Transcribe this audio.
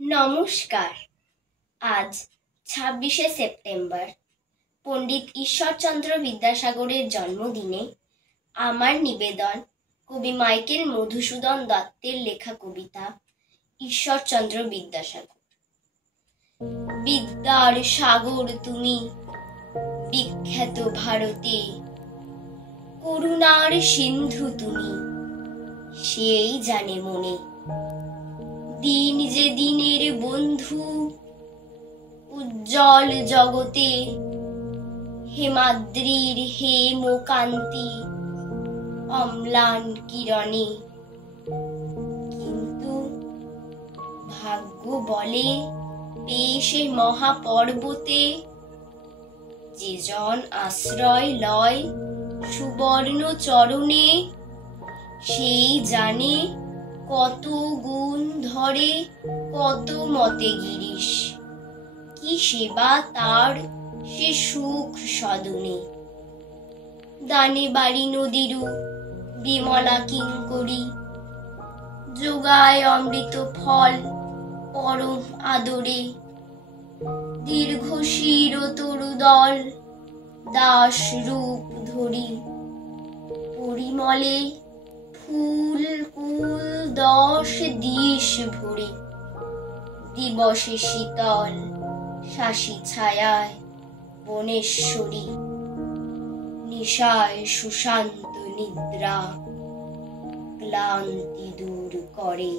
নমস্কার। আজ ২৬শে সেপ্টেম্বর পণ্ডিত ঈশ্বরচন্দ্র বিদ্যাসাগরের জন্মদিনে আমার নিবেদন কবি মাইকেল মধুসূদন দত্তের লেখা কবিতা ঈশ্বরচন্দ্র বিদ্যাসাগর। বিদ্যার সাগর তুমি বিখ্যাত ভারতে, করুণার সিন্ধু তুমি সেই জানে মনে। দিন যে দিনের বন্ধু উজ্জ্বল জগতে, হেমাদ্রির হেম কান্তি অম্লান কিরণে। কিন্তু ভাগ্য বলে পেশে মহাপর্বতে, যে জন আশ্রয় লয় সুবর্ণ চরণে, সেই জানে কত গুণ ধরে কত মতে গিরিশ, কি সেবা তার সে সুখ সদনে। দানে বাড়ি নদীরু বিমলা কিঙ্করী, যোগায় অমৃত ফল পরম আদরে। দীর্ঘ শির তরুদল দাস রূপ ধরি, পরিমলে ফুল কুল 10 দিশ ভরে। দিবসে শীতল শাসি ছায়ায় বনেশ্বরী, নিশায় সুশান্ত নিদ্রা ক্লান্তি দূর করে।